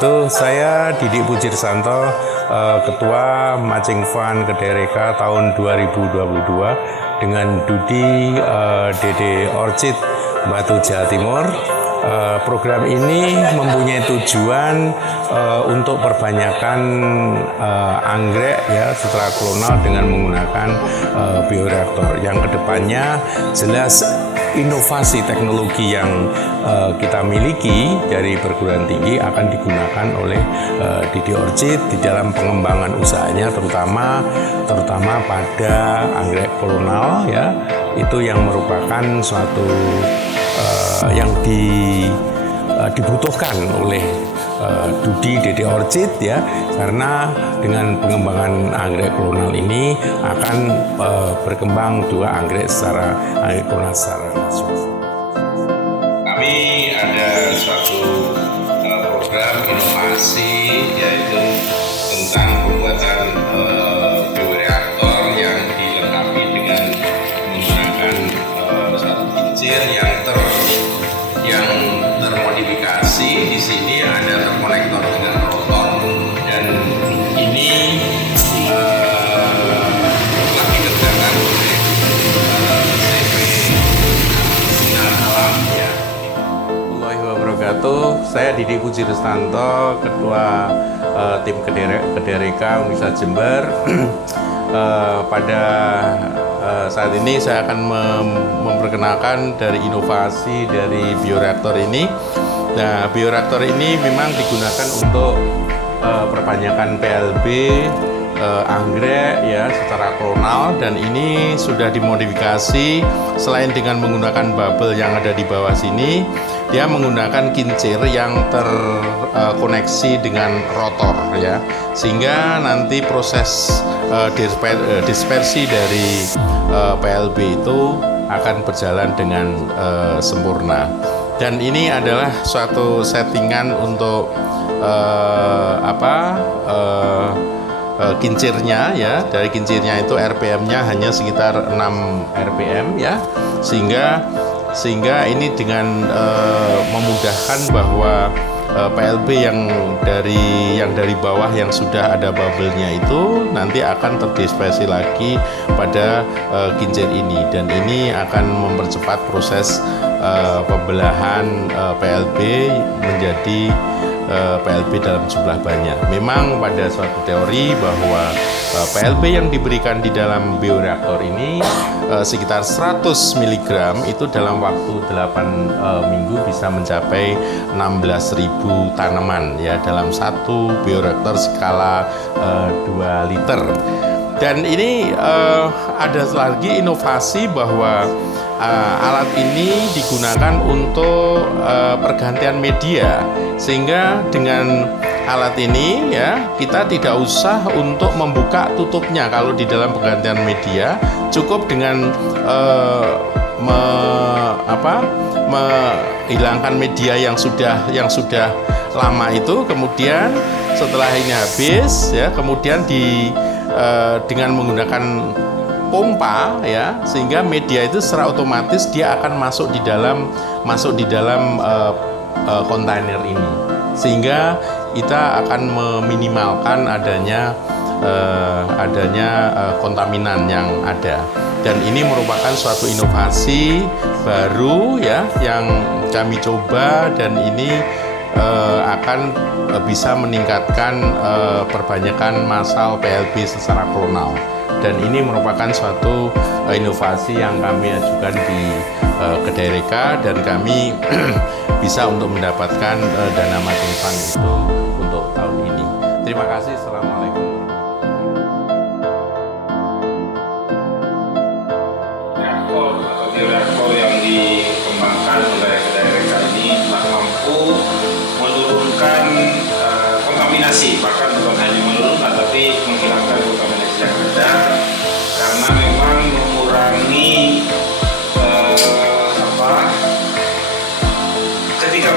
wabarakatuh. Saya Didik Pujirsanto, Ketua Matching Fund Kedereka tahun 2022 dengan Dudi DD Orchid Batu Jawa Timur. Program ini mempunyai tujuan untuk perbanyakan anggrek ya secara kolonial dengan menggunakan bioreaktor. Yang kedepannya jelas inovasi teknologi yang kita miliki dari perguruan tinggi akan digunakan oleh DD Orchid di dalam pengembangan usahanya, terutama pada anggrek kolonial ya, itu yang merupakan suatu yang dibutuhkan oleh Dudi DD Orchid ya, karena dengan pengembangan anggrek kolonial ini akan berkembang dua anggrek kolonial secara nasional. Kami ada suatu program inovasi yaitu tentang pembuatan bioreaktor yang dilengkapi dengan menggunakan satu kincir yang termodifikasi. Di sini ada terkonektor dengan rotor, dan ini telah dikerjakan oleh CV Sinar Alam ya. Assalamualaikum wabarakatuh. Saya Didik Pujirsanto, Ketua Tim Kedereka Universitas Jember. Pada saat ini saya akan memperkenalkan dari inovasi dari bioreaktor ini. Nah, bioreaktor ini memang digunakan untuk perbanyakan PLB anggrek ya secara kolonial, dan ini sudah dimodifikasi. Selain dengan menggunakan bubble yang ada di bawah sini, dia menggunakan kincir yang terkoneksi dengan rotor ya, sehingga nanti proses dispersi dari PLB itu akan berjalan dengan sempurna. Dan ini adalah suatu settingan untuk kincirnya ya. Dari kincirnya itu RPM-nya hanya sekitar 6 RPM ya, sehingga ini dengan memudahkan bahwa PLB yang dari bawah yang sudah ada bubble-nya itu nanti akan terdispersi lagi pada kincir ini, dan ini akan mempercepat proses pembelahan PLB menjadi PLB dalam jumlah banyak. Memang pada suatu teori bahwa PLB yang diberikan di dalam bioreaktor ini sekitar 100 mg itu dalam waktu 8 minggu bisa mencapai 16.000 tanaman ya dalam satu bioreaktor skala 2 liter. Dan ini ada lagi inovasi bahwa alat ini digunakan untuk pergantian media, sehingga dengan alat ini ya kita tidak usah untuk membuka tutupnya. Kalau di dalam pergantian media cukup dengan menghilangkan media yang sudah lama itu, kemudian setelah ini habis ya, kemudian dengan menggunakan pompa ya, sehingga media itu secara otomatis dia akan masuk di dalam kontainer ini, sehingga kita akan meminimalkan adanya kontaminan yang ada. Dan ini merupakan suatu inovasi baru ya yang kami coba, dan ini akan bisa meningkatkan perbanyakan masal PLB secara kolonial. Dan ini merupakan suatu inovasi yang kami ajukan di Kedereka, dan kami bisa untuk mendapatkan dana matching fund itu untuk tahun ini. Terima kasih. Assalamualaikum. Reaktor yang dikembangkan oleh Kedereka ini telah mampu menurunkan kontaminasi, bahkan bukan hanya menurunkan tapi menghilangkan kontaminasi yang ada, karena memang mengurangi ketika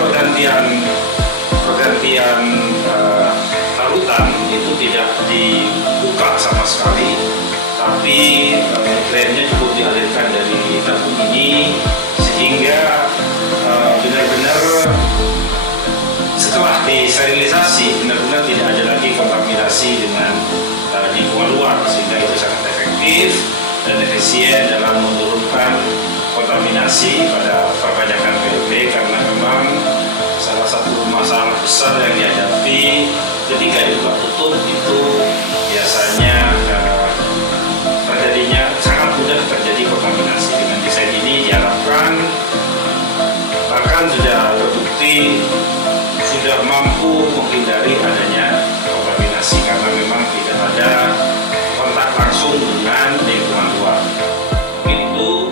pergantian larutan itu tidak dibuka sama sekali, tapi nutriennya cukup dialirkan dari tabung ini, sehingga benar-benar setelah disterilisasi efisien dalam menurunkan kontaminasi pada perpajakan PLB, karena memang salah satu masalah besar yang dihadapi ketika dibuka tutup itu biasanya terjadinya sangat mudah terjadi kontaminasi. Dengan desain ini diharapkan, bahkan sudah terbukti sudah mampu menghindari adanya kontaminasi karena memang tidak ada kontak langsung dengan lingkungan luar. Itu.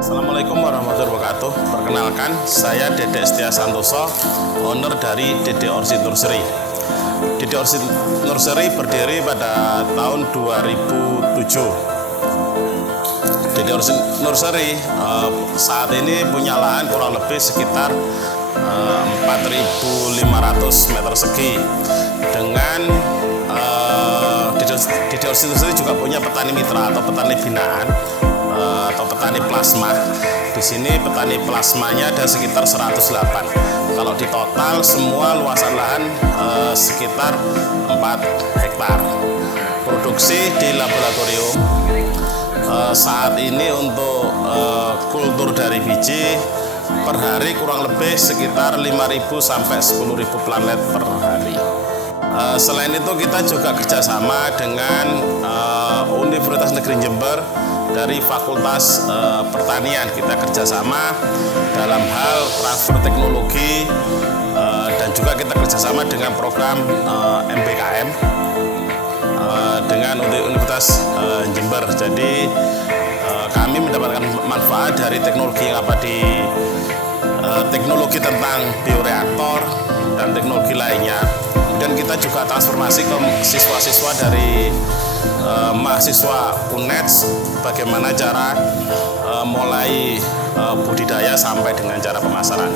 Assalamualaikum warahmatullahi wabarakatuh. Perkenalkan, saya Dedek Setia Santoso, owner dari Dedek Orchid Nursery. Dedek Orchid Nursery berdiri pada tahun 2007. Dedek Orchid Nursery saat ini punya lahan kurang lebih sekitar 4.500 meter segi. Dengan Dedek Orchid Nursery juga punya petani mitra atau petani binaan atau petani plasma. Di sini petani plasmanya ada sekitar 108. Kalau di total semua luasan lahan sekitar 4 hektar. Produksi di laboratorium saat ini untuk kultur dari biji per hari kurang lebih sekitar 5.000 sampai 10.000 planet per hari. Selain itu kita juga kerjasama dengan Universitas Negeri Jember dari Fakultas Pertanian. Kita kerjasama dalam hal transfer teknologi dan juga kita kerjasama dengan program MBKM dengan Universitas Jember. Jadi kami mendapatkan manfaat dari teknologi yang apa di teknologi tentang bioreaktor dan teknologi lainnya. Dan kita juga transformasi ke siswa-siswa dari mahasiswa UNEDS bagaimana cara mulai budidaya sampai dengan cara pemasaran.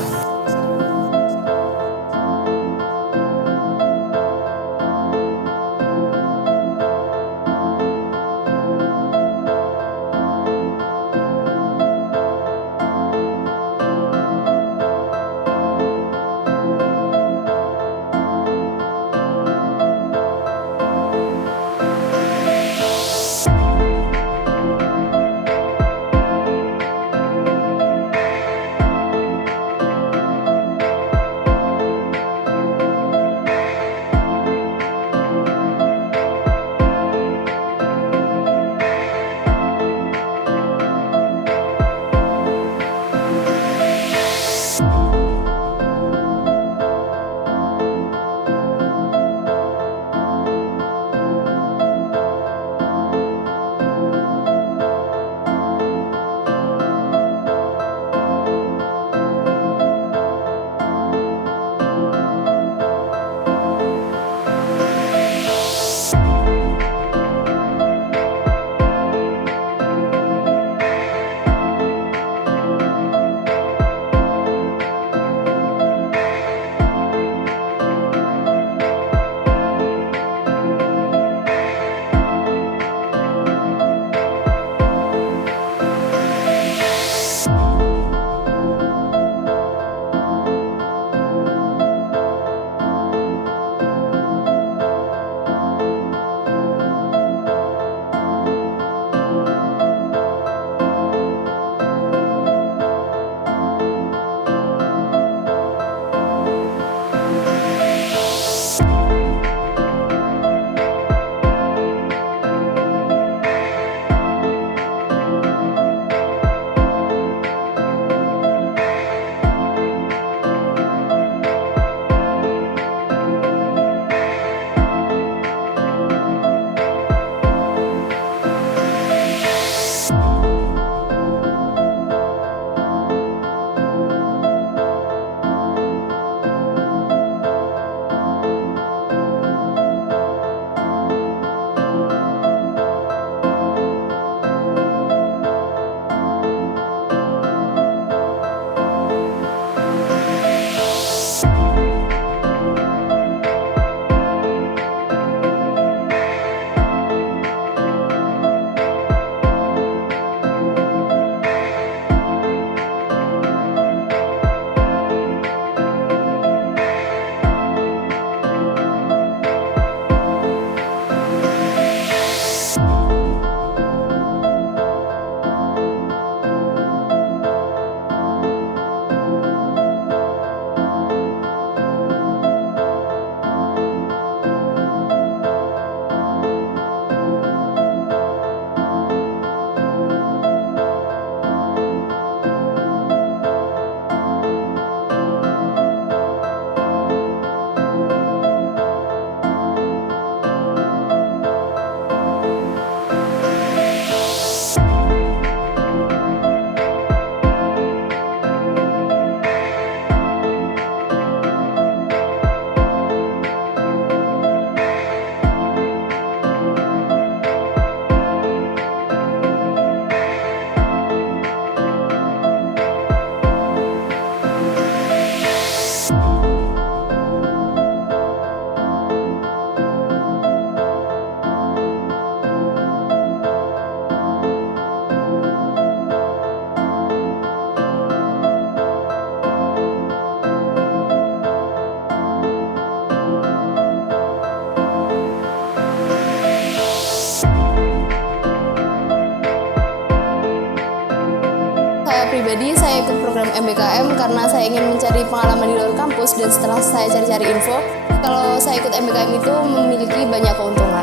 pribadi, saya ikut program MBKM karena saya ingin mencari pengalaman di luar kampus, dan setelah saya cari-cari info, kalau saya ikut MBKM itu memiliki banyak keuntungan.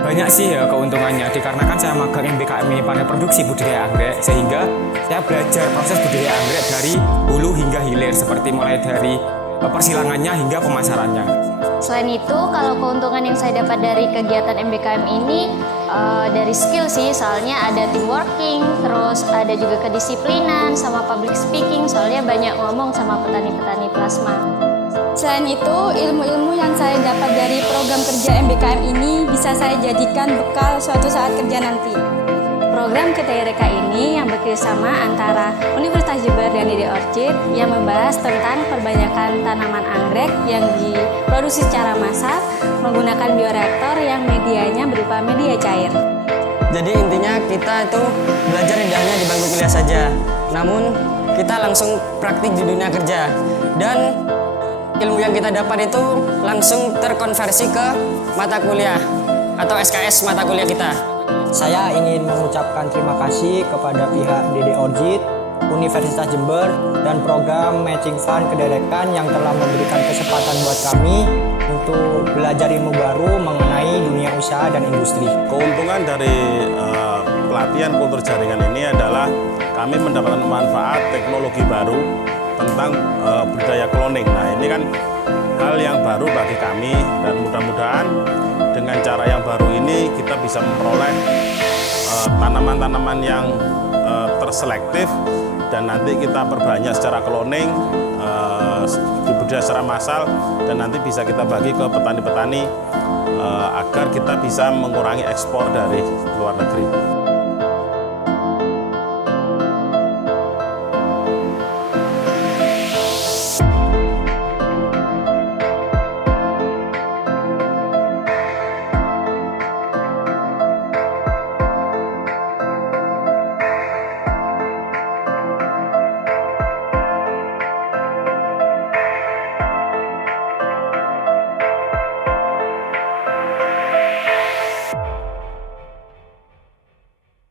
Banyak sih ya keuntungannya, dikarenakan saya magang MBKM ini pada produksi budidaya anggrek, sehingga saya belajar proses budidaya anggrek dari hulu hingga hilir, seperti mulai dari persilangannya hingga pemasarannya. Selain itu, kalau keuntungan yang saya dapat dari kegiatan MBKM ini dari skill sih, soalnya ada team working, terus ada juga kedisiplinan sama public speaking, soalnya banyak ngomong sama petani-petani plasma. Selain itu, ilmu-ilmu yang saya dapat dari program kerja MBKM ini bisa saya jadikan bekal suatu saat kerja nanti. Program KTRK ini yang bekerjasama antara Universitas Jember dan DD Orchid yang membahas tentang perbanyakan tanaman anggrek yang diproduksi secara massal menggunakan bioreaktor yang medianya berupa media cair. Jadi intinya kita itu belajar tidak hanya di bangku kuliah saja, namun kita langsung praktik di dunia kerja, dan ilmu yang kita dapat itu langsung terkonversi ke mata kuliah atau SKS mata kuliah kita. Saya ingin mengucapkan terima kasih kepada pihak DD Orchid, Universitas Jember, dan program Matching Fund Kederekan yang telah memberikan kesempatan buat kami untuk belajar ilmu baru mengenai dunia usaha dan industri. Keuntungan dari pelatihan kultur jaringan ini adalah kami mendapatkan manfaat teknologi baru tentang budidaya cloning. Nah, ini kan hal yang baru bagi kami, dan mudah-mudahan dengan cara yang baru ini kita bisa memperoleh tanaman-tanaman yang terselektif, dan nanti kita perbanyak secara cloning, dibudidaya secara massal, dan nanti bisa kita bagi ke petani-petani agar kita bisa mengurangi ekspor dari luar negeri.